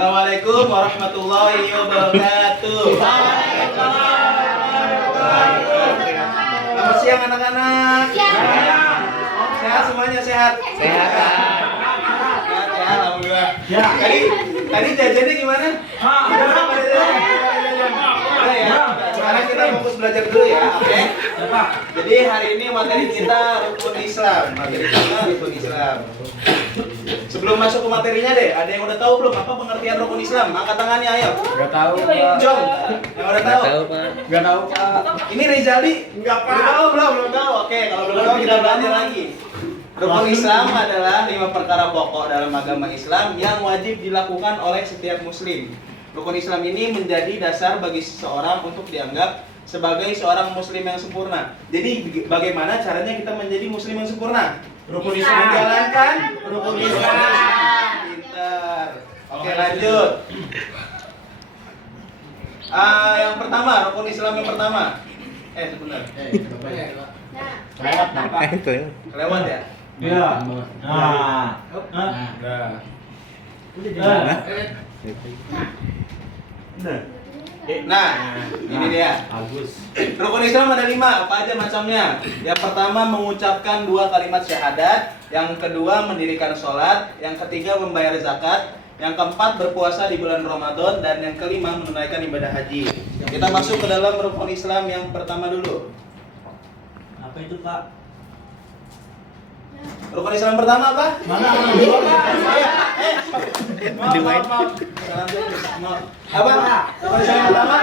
Assalamualaikum warahmatullahi wabarakatuh. Selamat siang anak-anak. Sehat semuanya, sehat? Sehat. Sehat ya, alhamdulillah. Ya. Tadi jajannya gimana? Udah ya. Sekarang kita fokus belajar dulu ya, oke? Jadi hari ini materi kita rukun Islam. Materi kita rukun Islam. Sebelum masuk ke materinya deh, ada yang udah tahu belum apa pengertian rukun Islam? Angkat tangannya ayo. Gak tahu, Pak. Jom, yang udah tahu? Gak tahu, Pak. Ini Rizali? Enggak, Pak. Belum tahu. Oke, kalau belum tahu kita belajar lagi. Rukun Islam adalah 5 perkara pokok dalam agama Islam yang wajib dilakukan oleh setiap muslim. Rukun Islam ini menjadi dasar bagi seseorang untuk dianggap sebagai seorang muslim yang sempurna. Jadi bagaimana caranya kita menjadi muslim yang sempurna? Rukun Islam Islam. menjalankan Rukun Islam. Pintar. Oke, lanjut. Yang pertama, rukun Islam yang pertama. Sebentar. Lewat, Bapak. Kelewat ya? Iya. Nah, ini dia. Bagus. Rukun Islam ada 5, apa aja macamnya? Yang pertama mengucapkan 2 kalimat syahadat, yang kedua mendirikan sholat, yang ketiga membayar zakat, yang keempat berpuasa di bulan Ramadan, dan yang kelima menunaikan ibadah haji. Kita masuk ke dalam rukun Islam yang pertama dulu. Apa itu, Pak? Rukun Islam pertama apa? Mana orang dua, Pak? Maaf. Apa? Rukun Islam pertama?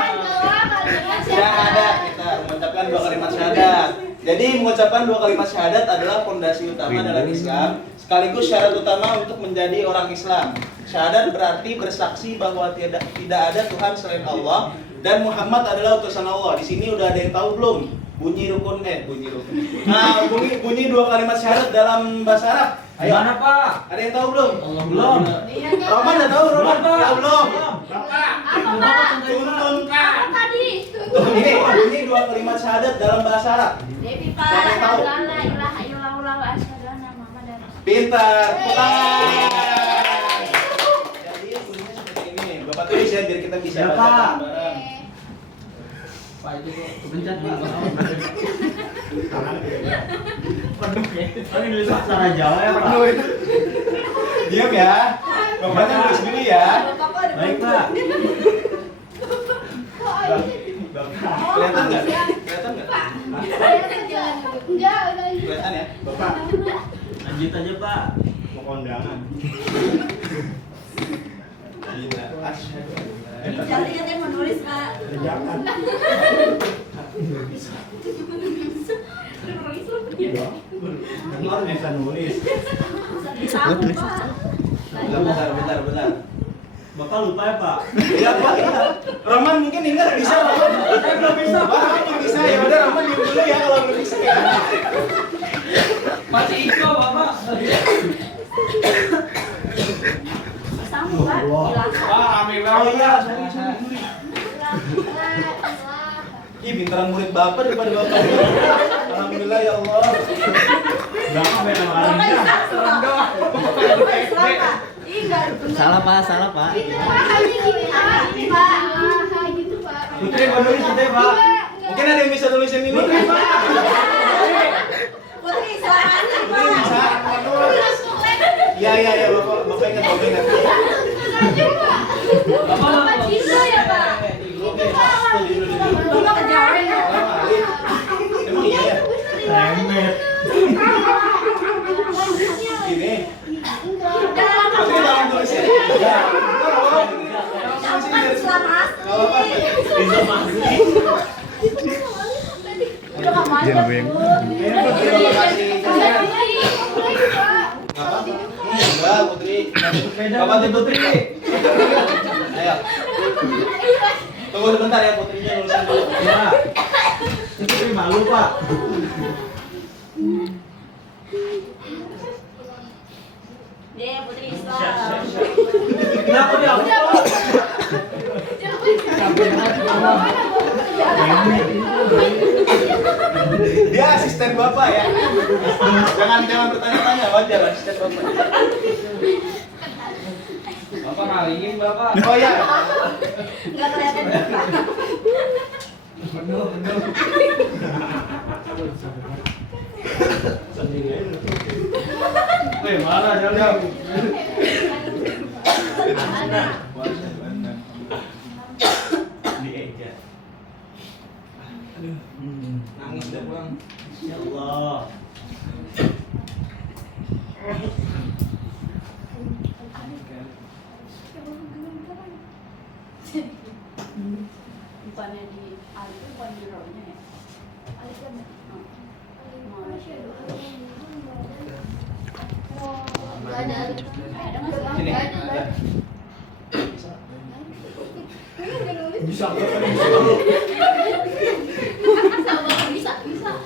Syahadat. Kita mengucapkan 2 kalimat syahadat. Jadi mengucapkan 2 kalimat syahadat adalah fondasi utama dalam Islam, sekaligus syarat utama untuk menjadi orang Islam. Syahadat berarti bersaksi bahwa tidak ada Tuhan selain Allah dan Muhammad adalah utusan Allah. Di sini udah ada yang tahu belum? Bunyi rukun. Nah, bunyi 2 kalimat syahadat dalam bahasa Arab. Ayo. Gimana, Pak? Ada yang tahu belum? Belum. Roman udah tahu, Roman? Ya belum. Tuntun, Pak. Ini bunyi 2 kalimat syahadat dalam bahasa Arab. Pintar. Jadi bunyinya seperti ini. Bapak tulis ya biar kita bisa Ya, baca Pak. bareng. Pak itu kok kepencet, Pak. Ini nulis bahasa Jawa ya, Pak. Diam ya. Bapaknya nulis dulu ya. Baik, Pak. Kelihatan nggak? Kelihatan nggak? Kelihatan ya, Bapak. Lanjut aja, Pak. Mau kondangan. Gila. Asyhadu an la ilaha Jadi katanya menulis, Pak. Jangan. Dengar bisa nulis. Bentar. Bapak lupa ya, Pak? Iya, Pak. Iya. Roman mungkin ingat bisa, Pak. Saya belum bisa, Pak. Roman belum bisa. Ya udah Roman diem dulu ya kalau belum bisa ya. Masih Iko, Bapak. Sambung, Pak. Hilang. Oh iya, sorry. Ih, pintaran murid Bapak daripada Bapak. Alhamdulillah ya Allah. Bapak beda Bapak orang. Islam, Pak. Bapak Islam, Pak. Ih, enggak benar. Salah Pak. Gitu, Pak. Gini, Pak. Gitu, Pak. Putri mau nulis gitu ya, Pak. Mungkin ada yang bisa tulisin ini. Putri Islam, Mungkin bisa. Iya, Bapak ingat. Bapak Cina ya, Pak. Itu, Pak. Bapak kejawen ya. Emang iya ya? Remet. Ini. Enggak. Putri tolong tulisin. Ya. Kamu kan Islam asli. Bisa masuk. Udah nggak manja, Bu. Enggak, Putri. Bapak tim Putri. Ayo. Tunggu sebentar ya, Putrinya nulisin dulu. Ya. Putri malu, Pak. Deh, Putri Islam. Kenapa dia? Dia asisten Bapak ya. Jangan bertanya-tanya, wajar asisten Bapak. Bapak ngalingin Bapak. Oh ya. Nggak kelihatan Pak. Bener. Weh, mana jauh. Dieja. Nangis udah pulang. Ya Allah. Bukannya di alif, bukan di ro-nya ya? Alif kan? Nggak ada alif. Ada nggak sih? Sini. Nggak ada. Ada. Bisa enggak kan? Sama, bisa, bisa.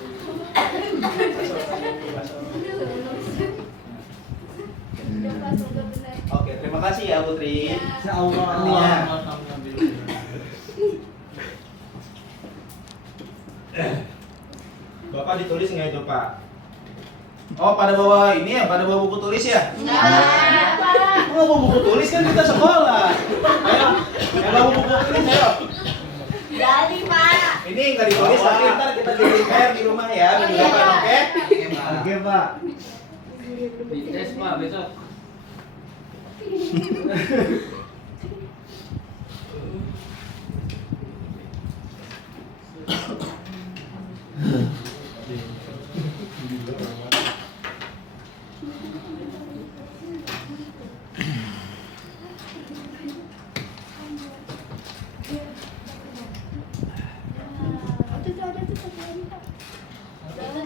Oke, terima kasih ya Putri. Ya Allah. Artinya. Bapak ditulis nggak itu Pak? Oh, pada bawa ini ya, pada bawa buku tulis ya? Nggak, Pak. Oh, bawa buku tulis kan kita sekolah. Ayo, yang bawa buku tulis ayo. Jadi, Pak. Ini nggak ditulis, tapi ntar kita jadi PR di rumah ya, minggu depan, oke? Oke, Pak. Dites Pak besok.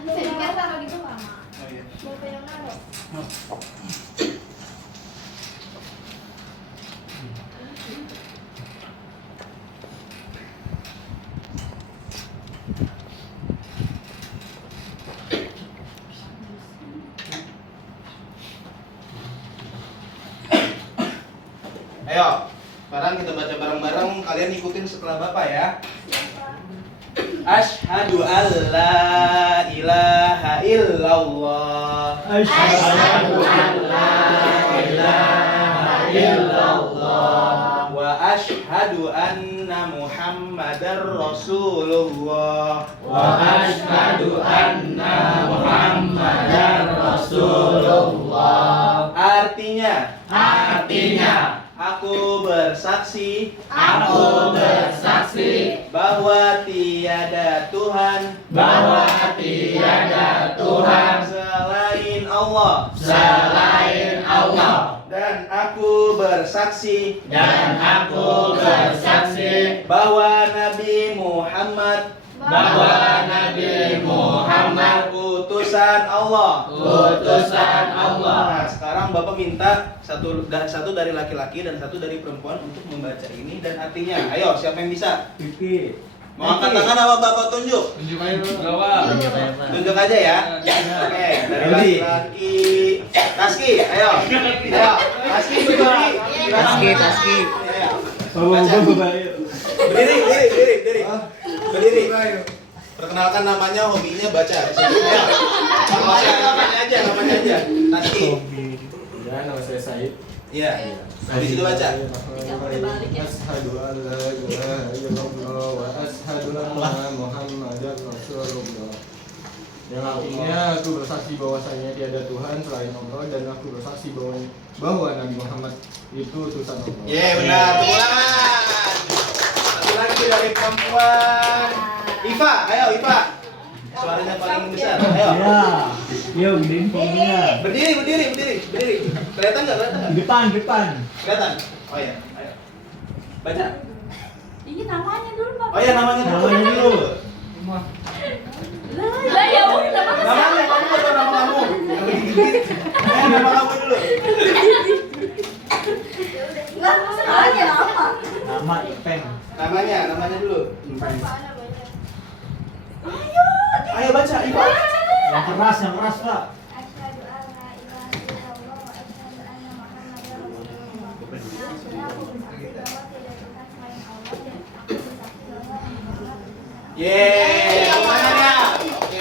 Saya taruh di bawah, Mak. Oh, iya. Bapak yang naruh. Ayo, sekarang kita baca bareng-bareng. Kalian ikutin setelah Bapak ya. Asyhadu an la ilaha illallah. Asyhadu an la ilaha illallah Wa asyhadu anna Muhammadar Rasulullah. wa asyhadu anna Muhammadar Rasulullah. Artinya, aku bersaksi bahwa tiada Tuhan selain Allah, dan aku bersaksi bahwa Nabi Muhammad utusan Allah. Nah, sekarang Bapak minta satu dari laki-laki dan satu dari perempuan untuk membaca ini dan artinya. Ayo, siapa yang bisa? Pipi. Mau angkat tangan apa Bapak tunjuk? Tunjuk aja dulu. Jawab. Tunjuk aja ya. Oke, dari laki-laki. Taski, ayo. Taski berdiri. Taski. Ayo. Bapak. Berdiri. Perkenalkan namanya, hobinya baca. Ayo. Namanya aja. Taski. Ya, nama saya Said. Iya. Habis itu baca. Asyhadu an la ilaha illallah wa asyhadu anna Muhammadar Rasulullah. Yang artinya aku bersaksi bahwasanya tiada Tuhan selain Allah dan aku bersaksi bahwa Nabi Muhammad itu utusan Allah. Ye, benar. Pulang. Satu lagi dari perempuan. Iva, ayo Iva. Suaranya paling besar. Ayo. Ya. Yo, gedein pungnya. Berdiri. Kelihatan nggak? Depan. Kelihatan. Oh ya, ayo. Baca. Ini namanya dulu, Pak. Oh ya, namanya dulu. Lah, ya udah, Pak. Namanya, kamu baca nama kamu. Nama kamu dulu. Nggak, salahnya nama. Nama Ipeng. Namanya dulu. Ayo, Ayo baca, Iva. Yang keras, Pak. Asyhadu an la ilaha illallah wa asyhadu anna Muhammadar Rasulullah. Artinya aku bersaksi bahwa tidak Tuhan selain Allah dan aku bersaksi bahwa Nabi Muhammad utusan Allah. Yeay, semuanya. Oke.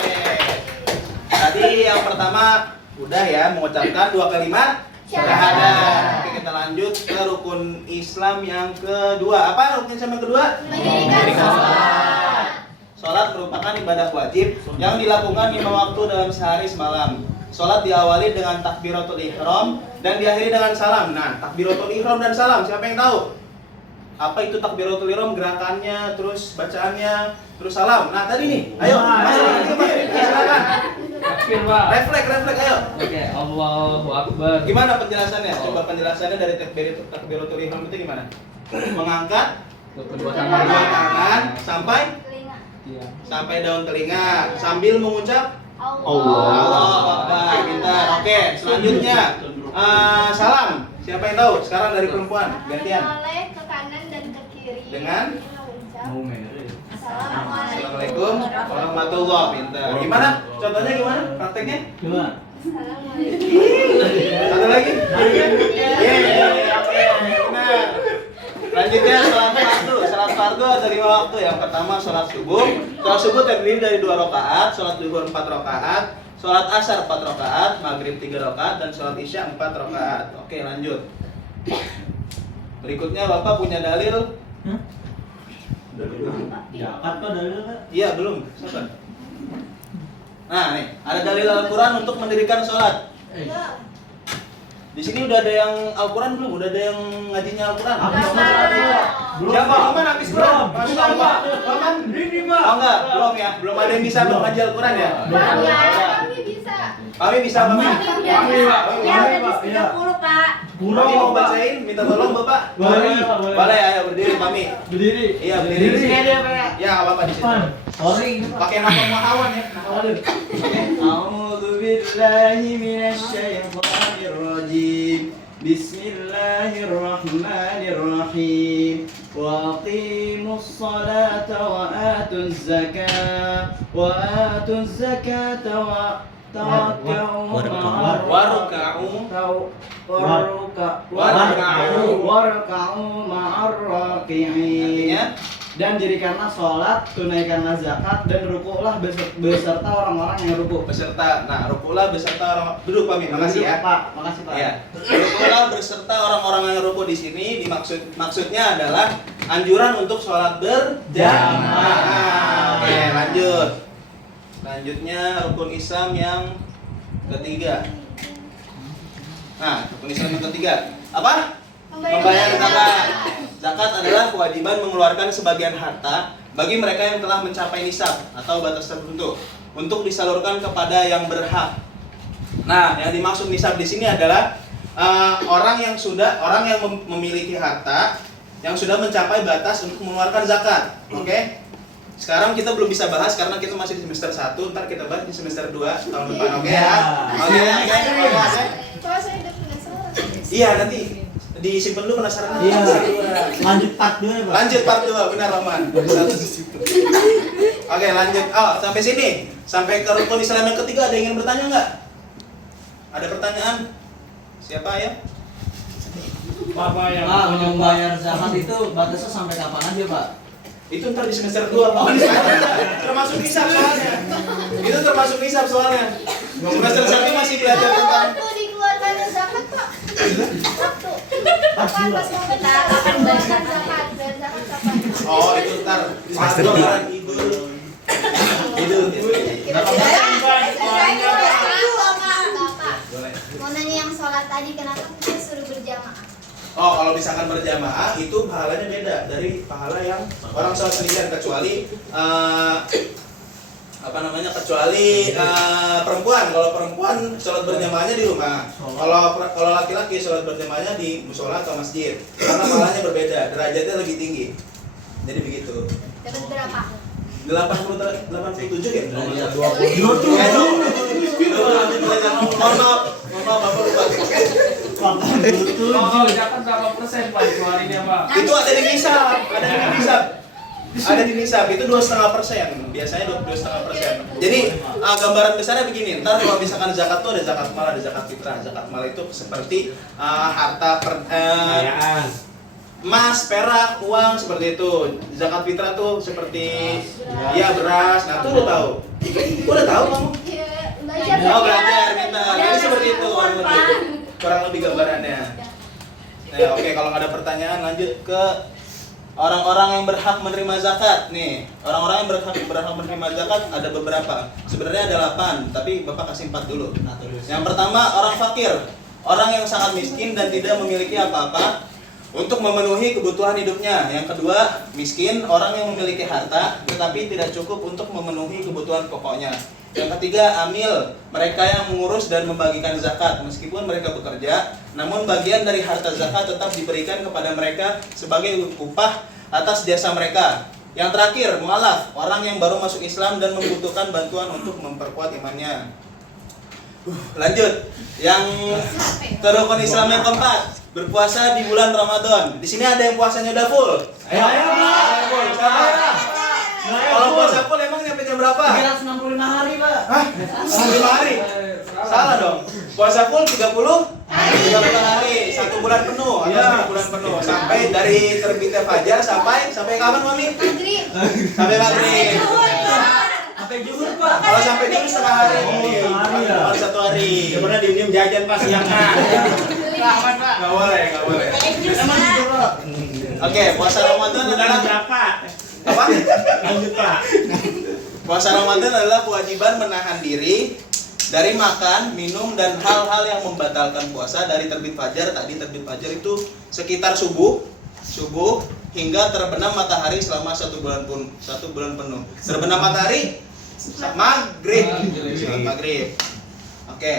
Tadi yang pertama udah ya mengucapkan 2 kalimat syahadat. Oke, kita kita lanjut ke rukun Islam yang kedua. Apa rukun Islam yang kedua? Mendirikan sholat. Sholat merupakan ibadah wajib yang dilakukan 5 waktu dalam sehari semalam. Sholat diawali dengan takbiratul ihram dan diakhiri dengan salam. Nah, takbiratul ihram dan salam, siapa yang tahu? Apa itu takbiratul ihram, gerakannya, terus bacaannya, terus salam. Nah, tadi nih, ayo, silakan. Takbir, Pak. Refleks, ayo. Oke, Allahu Akbar. Gimana penjelasannya? Coba penjelasannya dari takbiratul ihram itu gimana? Mengangkat Kedua kedua tangan. tangan sampai Telinga. Iya. daun telinga sambil mengucap Allah. Allahu Akbar. Pintar. Oke, selanjutnya salam. Siapa yang tahu? Sekarang dari perempuan. Gantian. Menoleh ke kanan dan ke kiri. Dengan? Mengucap, merah. Assalamualaikum warahmatullahi wabarakatuh. Gimana? Contohnya gimana? Prakteknya? Coba. Assalamualaikum. Satu lagi? Oke, benar. Lanjutnya sholat fardu. Sholat fardu ada 5 waktu. Yang pertama sholat subuh. Sholat subuh terdiri dari 2 rakaat, sholat zuhur 4 rakaat, sholat asar 4 rakaat, maghrib 3 rakaat, dan sholat isya 4 rakaat. Oke, lanjut. Berikutnya Bapak punya dalil? Zakat kok dalilnya? Iya, belum. Sabar. Nah, nih, ada dalil Al-Qur'an untuk mendirikan sholat. Di sini udah ada yang Al-Qur'an belum? Udah ada yang ngajinya Al-Qur'an? Belum. Siapa? Paman habis belum? Masya Allah. Paman? Ini, Pak. Oh enggak, belum ya. Belum ada yang bisa ngaji Al-Qur'an ya? Kami bisa. Kami bisa, Paman. Kami, Pak. Ya, udah di 30, Pak. Kami mau bacain, minta tolong Bapak. Boleh. Boleh, ayo berdiri kami. Berdiri. Iya, berdiri. Berdiri. Ya, enggak apa-apa di situ. Depan. Sorry. Pakai nama Muhawan ya. A'udzu billahi minasy syaithanir rajim. Bismillahirrahmanirrahim. Wa aqimus salata wa atuz zakata wa tawakkau warka'u ma'ar raki'in. Artinya, Dan jadikanlah sholat, tunaikanlah zakat, dan rukulah beserta orang-orang yang ruku. beserta. Nah, rukulah beserta orang. Duduk Pami, makasih ya. Pak. Makasih Pak. Ya. Rukulah beserta orang-orang yang ruku di sini maksudnya adalah anjuran untuk sholat berjamaah. Oke, lanjut. Lanjutnya rukun Islam yang ketiga. Nah, rukun Islam yang ketiga apa? Membayar zakat. Zakat adalah kewajiban mengeluarkan sebagian harta bagi mereka yang telah mencapai nisab atau batas tertentu untuk disalurkan kepada yang berhak. Nah, yang dimaksud nisab di sini adalah orang yang memiliki harta yang sudah mencapai batas untuk mengeluarkan zakat. Oke? Sekarang kita belum bisa bahas karena kita masih di semester 1, ntar kita bahas di semester 2 tahun depan. Oke ya? Oke. Kalau saya udah penasaran. Iya, nanti disimpan dulu penasaran. Iya. Lanjut part 2 ya, Pak. Lanjut part 2, benar Roman. Oke, lanjut. Oh, sampai sini. Sampai ke rukun Islam yang ketiga, ada yang ingin bertanya nggak? Ada pertanyaan? Siapa ya? Bapak yang membayar zakat itu batasnya sampai kapan aja, Pak? Itu ntar di semester 2, Pak. Termasuk nisab soalnya. Itu termasuk nisab soalnya. Semester 1 masih belajar Kalau tentang waktu dikeluarkan zakat, Pak. Waktu. Pas Kapan dua. pas mau kapan bayar zakat? Bayar zakat kapan? oh, itu ntar semester 2 Idul. Boleh. Mau nanya yang sholat tadi, kenapa kita suruh berjamaah? Oh, kalau misalkan berjamaah itu pahalanya beda dari pahala yang orang sholat sendirian kecuali perempuan. Kalau perempuan sholat berjamaahnya di rumah. Kalau laki-laki sholat berjamaahnya di musola atau masjid. Karena pahalanya berbeda, derajatnya lebih tinggi. Jadi begitu. Dapat berapa? 87 ya? Mohon maaf Bapak lupa. Oh, zakat berapa persen Pak keluarinnya Pak? Itu ada di nisab, itu 2,5%. Biasanya 2,5%. Jadi gambaran besarnya begini. Ntar kalau misalkan zakat tuh ada zakat mal, ada zakat fitrah. Zakat mal itu seperti harta emas, perak, uang seperti itu. Zakat fitrah tuh seperti beras. Nah, tuh lo tahu. Udah tahu kamu? Iya, belajar. Oh, belajar minta. Jadi seperti itu kurang lebih gambarannya. Nah, oke, kalau nggak ada pertanyaan lanjut ke orang-orang yang berhak menerima zakat. Nih, orang-orang yang berhak menerima zakat ada beberapa. Sebenarnya ada 8, tapi Bapak kasih 4 dulu. Yang pertama, orang fakir. Orang yang sangat miskin dan tidak memiliki apa-apa untuk memenuhi kebutuhan hidupnya. Yang kedua, miskin, orang yang memiliki harta tetapi tidak cukup untuk memenuhi kebutuhan pokoknya. Yang ketiga, amil, mereka yang mengurus dan membagikan zakat. Meskipun mereka bekerja, namun bagian dari harta zakat tetap diberikan kepada mereka sebagai upah atas jasa mereka. Yang terakhir, mu'alaf, orang yang baru masuk Islam dan membutuhkan bantuan untuk memperkuat imannya. Lanjut, yang ke rukun Islam yang keempat, berpuasa di bulan Ramadan. Di sini ada yang puasanya udah full. Ayo, Full. Siapa? Kalau puasa full emang nyampe jam berapa? 365 hari, Pak. Hah? 65 hari? Salah dong. Puasa full 30 hari, 1 bulan penuh atau 1 bulan penuh. Sampai dari terbitnya fajar sampai kapan, Mami? Maghrib. Sampai maghrib. Sampai zuhur, Pak. Kalau sampai jam setengah hari. setengah hari ya? Baru 1 hari. Gimana diem-diem jajan pas siang kan? Nggak boleh. Emang gitu Pak. Oke, puasa Ramadan adalah berapa? apa? Lanjut Pak. Puasa Ramadan adalah kewajiban menahan diri dari makan, minum, dan hal-hal yang membatalkan puasa dari terbit fajar. Tadi terbit fajar itu sekitar subuh hingga terbenam matahari selama 1 bulan penuh. Terbenam matahari maghrib. Oke.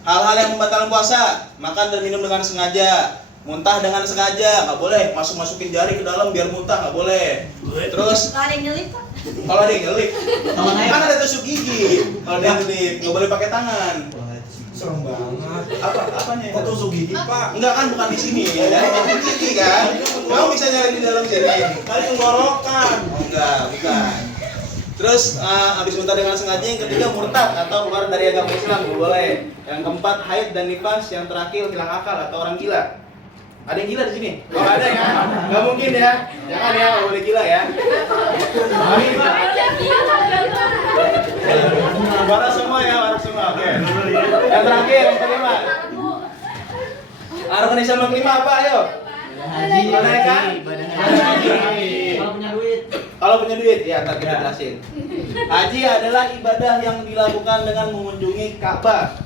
Hal-hal yang membatalkan puasa, makan dan minum dengan sengaja, muntah dengan sengaja, nggak boleh. Masukin jari ke dalam biar muntah, nggak boleh. Terus Nggak ada yang nyelip, Pak. kalau ada yang ngelik, kan ada tusuk gigi. Kalau ada yang ngelik, nggak boleh pakai tangan. Serem banget. Apanya? Kok tusuk gigi, Pak? Enggak kan, bukan di sini. Dari gigi kan. Kamu bisa nyari di dalam sini. Kali tenggorokan. Oh, enggak, bukan. Terus habis muntah dengan sengaja. Yang ketiga, murtad atau keluar dari agama Islam, nggak boleh. Yang keempat, haid dan nifas. Yang terakhir, hilang akal atau orang gila. Ada yang gila di sini? Oh, ada ya? Nggak mungkin ya. Jangan ya, nggak boleh gila ya. Waras semua ya, waras semua. Oke. Yang terakhir, yang kelima. Rukun Islam yang kelima apa? Ayo. Haji, Menunaikan ibadah haji. Kalau punya duit. Kalau punya duit, ya ntar kita jelasin. Haji adalah ibadah yang dilakukan dengan mengunjungi Ka'bah.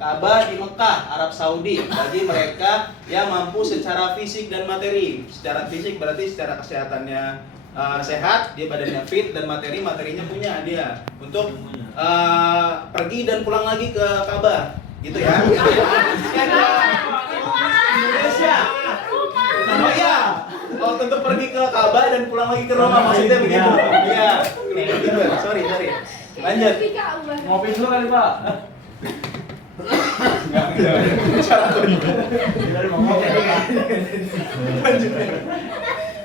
Ka'bah di Mekah, Arab Saudi, bagi mereka yang mampu secara fisik dan materi. Secara fisik berarti secara kesehatannya sehat, dia badannya fit, dan materinya punya dia untuk pergi dan pulang lagi ke Ka'bah, gitu ya. Indonesia. Oh iya. Oh, untuk pergi ke Ka'bah dan pulang lagi ke Roma, maksudnya begitu. Iya. Gitu. Sorry. Lanjut. Ngopi dulu kali, Pak.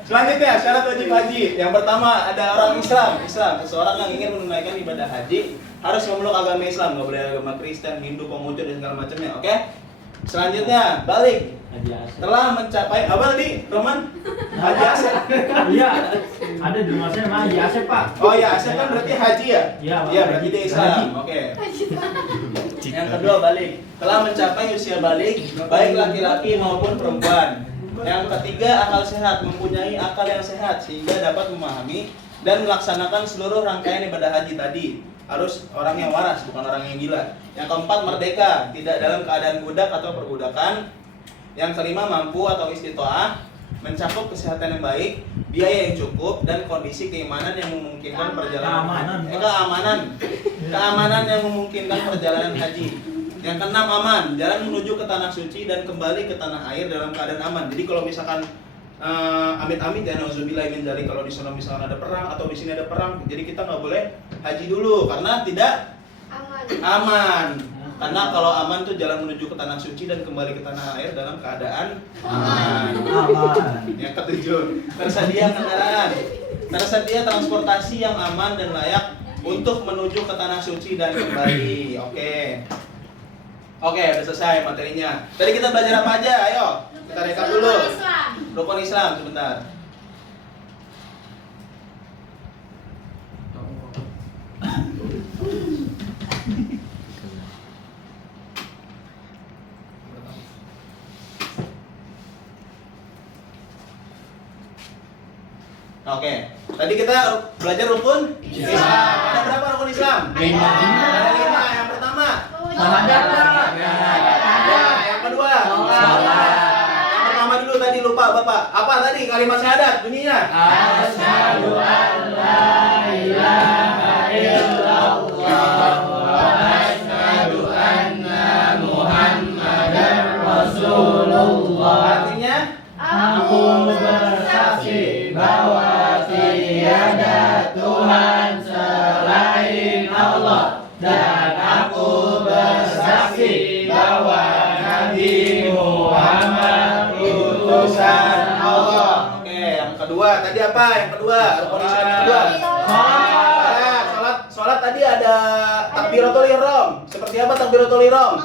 Selanjutnya, syarat wajib haji. Yang pertama, ada orang Islam. Seseorang yang ingin menunaikan ibadah haji harus memeluk agama Islam, nggak boleh agama Kristen, Hindu, Konghucu dan segala macamnya. Oke? Selanjutnya, balik. Telah mencapai apa tadi, Roman? Haji Asep. Iya. Ada di rumah saya Haji Asep Pak. Oh iya, Asep kan berarti haji ya? Iya, Pak. Iya, berarti dia Islam. Oke. Yang kedua, balik. Telah mencapai usia balik, baik laki-laki maupun perempuan. Yang ketiga, akal sehat, mempunyai akal yang sehat sehingga dapat memahami dan melaksanakan seluruh rangkaian ibadah haji tadi. Harus orang yang waras, bukan orang yang gila. Yang keempat, merdeka, tidak dalam keadaan budak atau perbudakan. Yang kelima, mampu atau istitoah, mencakup kesehatan yang baik, biaya yang cukup, dan kondisi keimanan yang memungkinkan perjalanan keamanan yang memungkinkan perjalanan haji. Yang keenam, aman, jalan menuju ke tanah suci dan kembali ke tanah air dalam keadaan aman. Jadi kalau misalkan amit-amit ya, nauzubillah min dzalik, kalau di sana misalkan ada perang atau di sini ada perang, jadi kita nggak boleh haji dulu karena tidak aman. Karena kalau aman tuh jalan menuju ke tanah suci dan kembali ke tanah air dalam keadaan aman. Yang ketujuh, tersedia kendaraan, tersedia transportasi yang aman dan layak untuk menuju ke tanah suci dan kembali. Oke, udah selesai materinya. Tadi kita belajar apa aja? Ayo, kita rekap dulu. Rukun Islam sebentar. Oke. Tadi kita belajar rukun Islam. Ada berapa rukun Islam? 5. Ada 5. Yang pertama Syahadat. Yang kedua Yang pertama dulu tadi lupa Bapak. Apa tadi kalimat syahadat bunyinya? Asyhadu an la ilaha illallah wa asyhadu anna Muhammadar Rasulullah. Artinya Aku bersaksi bahwa tiada Tuhan selain Allah dan aku bersaksi bahwa Nabi Muhammad utusan Allah. Oke, yang kedua tadi apa? Yang kedua, rukun Islam yang kedua. Salat tadi ada takbiratul ihram. Seperti apa takbiratul ihram?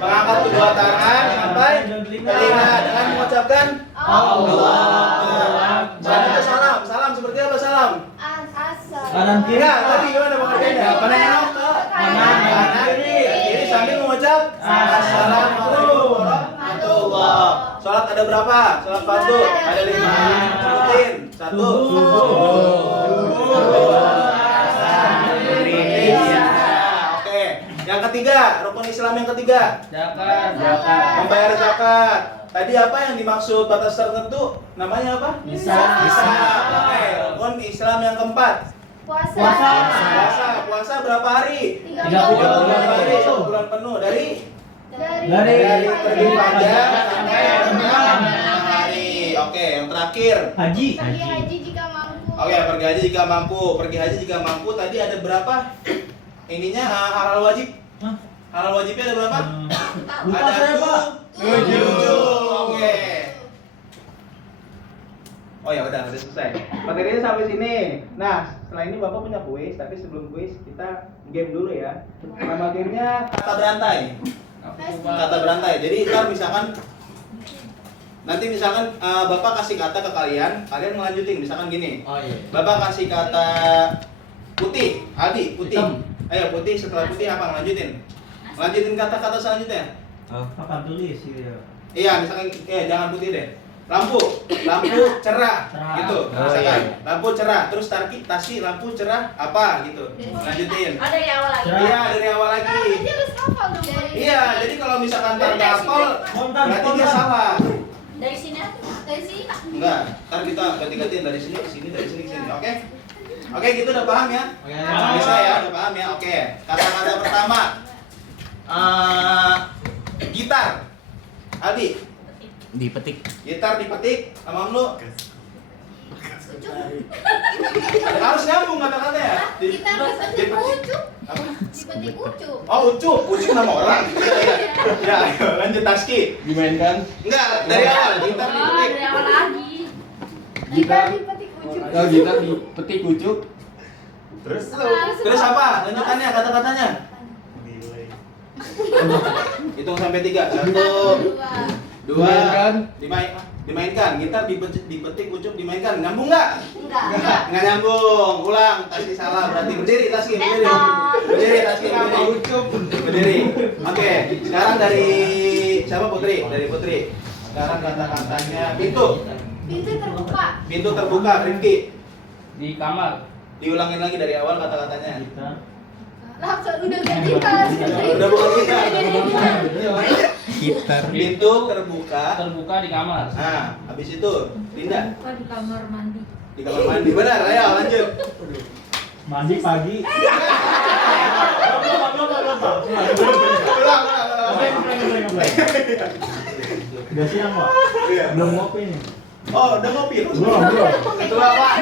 Mengangkat kedua tangan sampai telinga dengan mengucapkan Allah. Selanjutnya salam. Salam seperti apa salam? Kanan kiri. Enggak, tadi gimana pengertiannya? Mana yang kanan kiri sambil mengucap Assalamualaikum warahmatullah. Salat ada berapa? Salat fardu ada 5. Sebutin. 1. Oke. Yang ketiga, rukun Islam yang ketiga. Zakat. Membayar zakat. Tadi apa yang dimaksud batas tertentu? Namanya apa? Nisab. Oke, rukun Islam yang keempat. Puasa berapa hari? 30 hari, 1 bulan penuh dari Dari terbit fajar sampai malam hari. Oke, yang terakhir. Haji. Pergi haji jika mampu. Oke, pergi haji jika mampu. Pergi haji jika mampu. Tadi ada berapa? Ininya halal wajib. Hah? Halal wajibnya ada berapa? Lupa Ada saya, Pak. 7. Oke. Oh ya udah selesai. Materinya sampai sini. Nah, setelah ini Bapak punya kuis, tapi sebelum kuis kita game dulu ya. Nama gamenya kata berantai. Kata berantai. Jadi ntar misalkan nanti misalkan Bapak kasih kata ke kalian melanjutin. Misalkan gini. Oh iya. Bapak kasih kata putih, Aldi, putih. Hitam. Ayo putih, setelah putih apa? Lanjutin. Lanjutin kata-kata selanjutnya. Papan tulis gitu. Iya, misalkan jangan putih deh. Lampu cerah, Cerah. gitu. Oh, Misalkan iya. lampu cerah, terus tasi lampu cerah apa gitu. Lanjutin. Ada yang awal lagi. Cerah. Iya, dari awal lagi. Dia harus hafal dong. Iya, jadi kalau misalkan ntar nggak hafal, berarti dia salah. Dari sini aja. Dari sini Kak. Enggak, ntar kita ganti-gantiin dari sini ke sini, dari sini ke sini. Oke? Oke, gitu udah paham ya? Oke. Bisa ya, udah paham ya? Oke. Kata-kata pertama. Gitar. Aldi, Dipetik. gitar dipetik sama lu. Harus nyambung kata-kata ya? Kita harus dipetik. ucup. Apa? Dipetik ucup. Oh, ucup. Ucup nama orang. Ya, ayo lanjut Taski. Dimainkan. Enggak, dari awal gitar Oh, dipetik. dari awal lagi. Kita dipetik ucup. Kalau kita dipetik kucuk. Terus Terus apa? Lanjutannya kata-katanya. Hitung sampai 3. 1, 2, Dimainkan. dimainkan. Gitar dipetik, ucup dimainkan. Nyambung nggak? Enggak. Nggak nyambung. Ulang. Taski salah. Berarti berdiri Taski. Berdiri. Berdiri Taski. Berdiri. Ucup. Berdiri. Oke. Sekarang dari siapa Putri? Dari Putri. Sekarang kata-katanya pintu. Pintu terbuka. Pintu terbuka. Rifki. Di kamar. Diulangin lagi dari awal kata-katanya. Kita. Langsung udah ganti kelas. Udah bukan kita. Gitar. Pintu terbuka. Terbuka di kamar. Nah, habis itu Linda Di kamar mandi. di kamar mandi. Benar, ayo lanjut. Mandi pagi. Ulang. Udah siang, Pak. Iya. Belum ngopi nih. Oh, udah ngopi. Belum. Ketua Pak.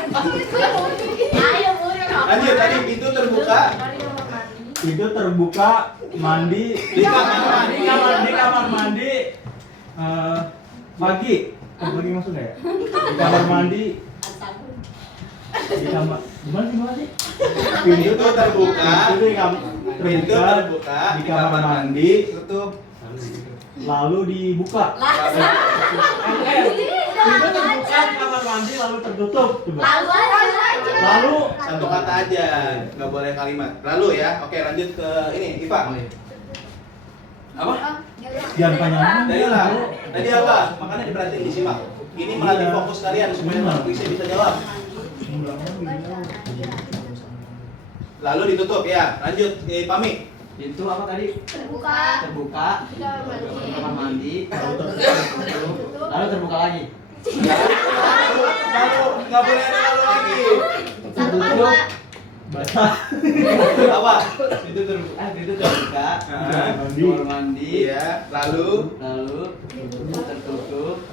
Ayo murni. Lanjut tadi pintu terbuka. Itu terbuka, mandi Di kamar mandi. di kamar mandi. Pagi. Pagi masuk nggak ya? Di kamar mandi. Di kamar. Gimana sih? Pintu terbuka. Pintu terbuka di kamar mandi. Tutup. Lalu dibuka. Pintu terbuka di kamar mandi lalu tertutup. Coba. Lalu Satu kata aja, nggak boleh kalimat. Lalu ya. Oke, lanjut ke ini, Iva. Apa? jangan panjang. Tadi lah. Tadi apa? Makanya diperhatiin disimak. Ini melatih fokus kalian supaya kalau kuisnya bisa jawab. Lalu ditutup ya. Lanjut, Pami. Pintu apa tadi? Terbuka. Terbuka. Di kamar mandi. Kamar mandi. Tertutup. Lalu terbuka lagi. Lalu nggak boleh ada lalu lagi. Tertutup. Basah. Apa? Pintu terbuka. Pintu terbuka. Mandi. Kamar mandi. Iya. Lalu. Lalu tertutup.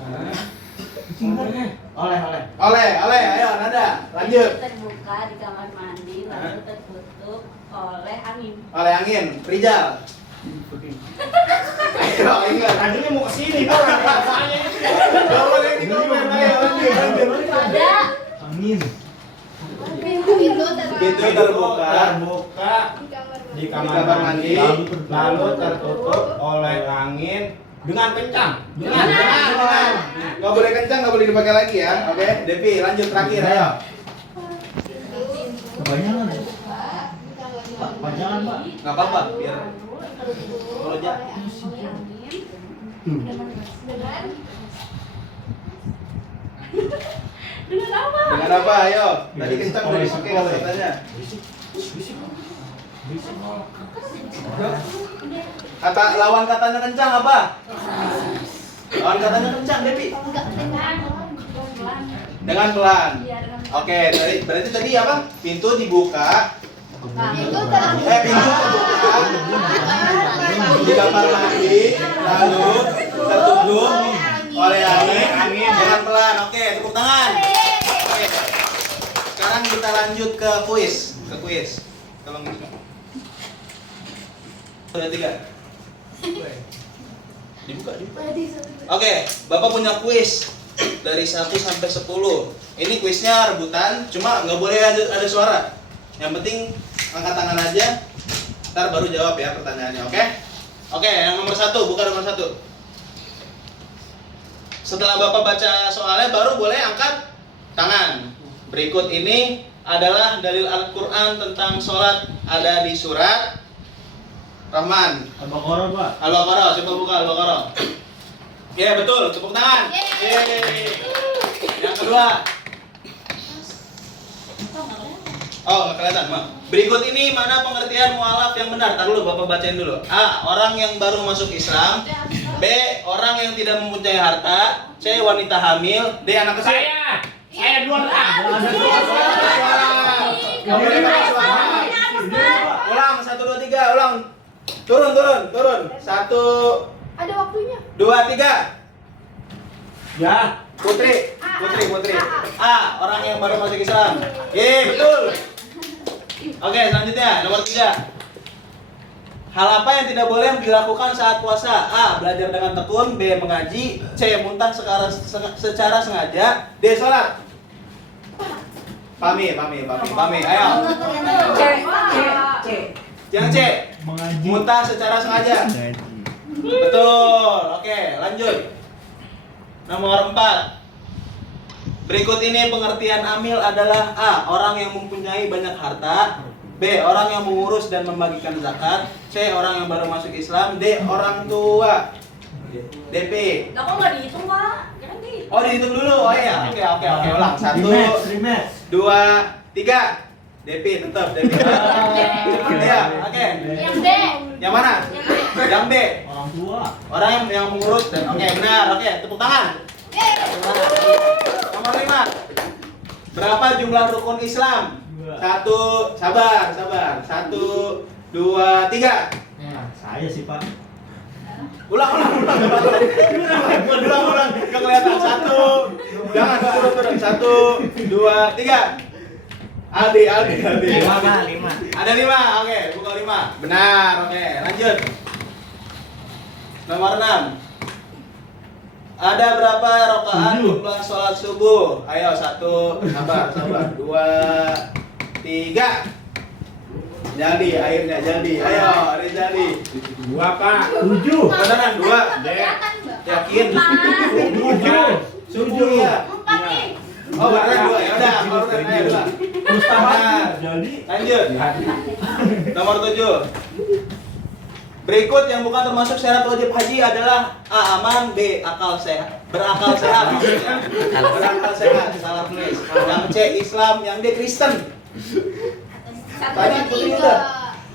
Oleh. Oleh, ayo Nada. Lanjut. Terbuka di kamar mandi lalu tertutup oleh angin. Oleh angin. Rijal. Ayo, ingat. Tadinya mau kesini Pak. Gak boleh di komen. Ayo, lanjut. Ada. Angin. Pintu Pintu terbuka. Di Di kamar mandi. lalu tertutup oleh angin dengan kencang. Dengan. Gak boleh kencang, gak boleh dipakai lagi ya. Oke, Devi lanjut terakhir ayo. Kebanyakan ya? Pak, kebanyakan Pak. Gak apa-apa, biar kalau aja. Dengan apa? Dengan apa? Ayo. Tadi kencang udah dipakai katanya. Kata lawan katanya kencang apa? Lawan katanya kencang, Devi. Dengan pelan. Oke, berarti tadi apa? Pintu dibuka. Pintu terbuka. Pintu terbuka. Di kamar mandi, lalu tertutup oleh angin dengan pelan. Oke, tepuk tangan. Oke. Sekarang kita lanjut ke kuis. Tolong bisa. Sudah 3. Dibuka. Oke, Bapak punya kuis dari 1 sampai 10. Ini kuisnya rebutan, cuma nggak boleh ada suara. Yang penting angkat tangan aja. Ntar baru jawab ya pertanyaannya, oke? Oke, yang nomor 1, buka nomor 1. Setelah Bapak baca soalnya baru boleh angkat tangan. Berikut ini adalah dalil Al-Quran tentang sholat, ada di surat Rahman. Al-Baqarah Pak. Al-Baqarah, coba buka Al-Baqarah. Ya betul, tepuk tangan. Yeay. Yang kedua. Oh, nggak kelihatan, Mak. Berikut ini mana pengertian mualaf yang benar? Tar dulu, Bapak bacain dulu. A. Orang yang baru masuk Islam. B. Orang yang tidak mempunyai harta. C. Wanita hamil. D. Anak kecil. Saya duluan lah. Nggak boleh pakai suara. Ulang, 1, 2, 3, ulang. Turun. 1, Ada waktunya. 2, 3. Ya. Putri. A. Orang yang baru masuk Islam. Betul. Oke, selanjutnya nomor 3. Hal apa yang tidak boleh dilakukan saat puasa? A. Belajar dengan tekun. B. Mengaji. C. Muntah secara sengaja. D. Sholat. Pami. Ayo. Yang C. Mengaji. Muntah secara sengaja. Betul. Oke, lanjut. Nomor 4. Berikut ini pengertian amil adalah A. Orang yang mempunyai banyak harta. B. Orang yang mengurus dan membagikan zakat. C. Orang yang baru masuk Islam. D. Orang tua. DP. Lah kok nggak dihitung, Pak? Jangan dihitung. Oh, dihitung dulu. Oh iya. Oke. Ulang. 1, Rematch. 2, 3. DP tetap. DP. Cepat ya. Oke. Yang B. Yang mana? Yang B. Orang tua. Orang yang mengurus dan oke, benar. Oke, tepuk tangan. Nomor 5. Berapa jumlah rukun Islam? 1, sabar. 1, 2, 3. Nah, saya sih Pak. Ulang. Gak kelihatan. 1. Jangan turun. 1, 2, 3. Aldi. 5. Ada 5. Oke, buka 5. Benar. Oke, lanjut. Nomor 6. Ada berapa rakaat 7. jumlah sholat subuh? Ayo, 1. Sabar. 2, 3. Jadi akhirnya jadi. Ayo, hari jadi. 2 Pak. 7. Beneran 2. Kelihatan, Mbak. Yakin? 7. Subuh ya. 4 nih. Oh, beneran 2. Ya udah, urutan ayo 2. Terus tambah. Jadi. Lanjut. Nomor 7. Berikut yang bukan termasuk syarat wajib haji adalah A. Aman. B. Akal sehat. berakal sehat. Berakal sehat, salah tulis. Yang C Islam, yang D Kristen. Satu, Tadi dua, Putri tiga. udah.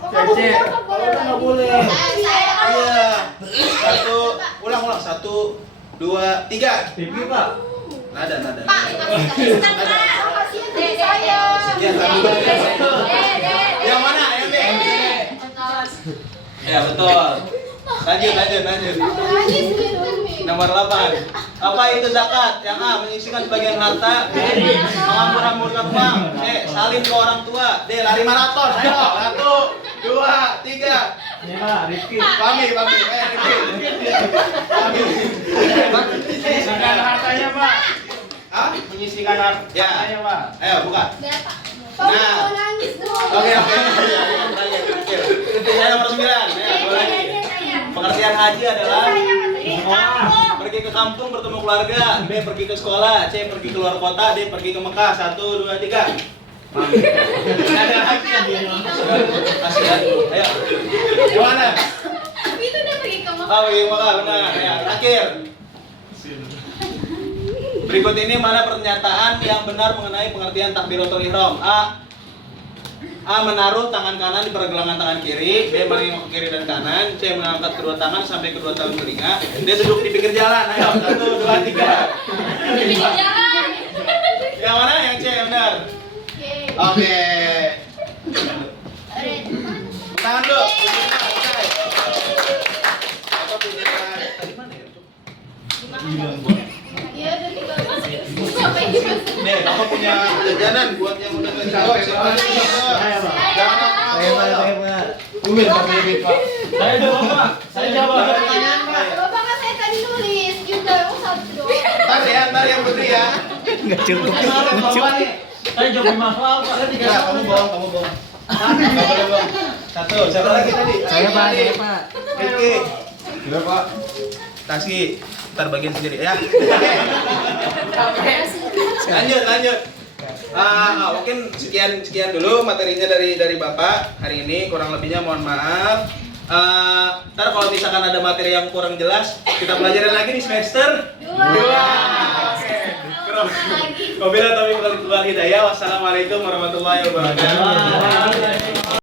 Kamu C. nggak boleh Kalau nggak lagi. boleh. Saya Iya. Satu, ulang. 1, 2, 3. TV Pak. Nada. Pak, Kristen, Pak. Kasihan dari saya. Sekian, satu. Yang mana? Yang B. Ya betul. Lanjut. Nangis gitu. Nomor 8. Apa itu zakat? Yang A menyisihkan sebagian harta, B menghambur-hamburkan uang, C salin ke orang tua, D lari maraton. Ayo, 1, 2, 3. Ini Pak, Rifki. Pami. Rifki. Pami. Menyisihkan hartanya, Pak. Hah? Menyisihkan Ya. hartanya, Pak. Ayo buka. Kamu Nah. mau nangis dong. Oke. Intinya nomor 9. Ya, dua lagi. Pengertian haji adalah pergi ke kampung bertemu keluarga, B pergi ke sekolah, C pergi keluar kota, D pergi ke Mekah. 1, 2, 3. Ada lagi yang dia kasihan. Ayo. Gimana? Itu udah pergi ke Mekah. Oh, pergi ke Mekah, benar. Ya, terakhir. Berikut ini mana pernyataan yang benar mengenai pengertian takbiratul ihram? A menaruh tangan kanan di pergelangan tangan kiri, B menengok ke kiri dan kanan, C mengangkat kedua tangan sampai kedua tangan telinga, D duduk di pinggir jalan. Ayo, 1, 2, 3. Yang mana? Yang C yang benar. Oke. Tangan dulu. Apa pernyataan? Tadi mana ya? Iya, udah tinggal masuk. Sampai di masuk. Nih, kamu punya jajanan buat yang udah kecawe. Silakan. Jangan Pak. Umil pakai duit, Pak. Saya jawab Pak. Saya jawab. Pertanyaan, Pak. Bapak kan saya tadi nulis juga, oh satu doang. Ntar yang Putri ya. Enggak cukup. Saya jawab 5 soal Pak. Enggak, kamu bohong. Nggak boleh bohong. 1, siapa lagi tadi? Saya Pak, Tadi. saya Pak. Rifki. Sudah, Pak. Kasih. Ntar bagian sendiri ya. Lanjut. Mungkin sekian dulu materinya dari Bapak hari ini. Kurang lebihnya mohon maaf. Ntar kalau misalkan ada materi yang kurang jelas, kita pelajarin lagi di semester 2. Wabillahi taufiq wal hidayah. Wassalamualaikum warahmatullahi wabarakatuh.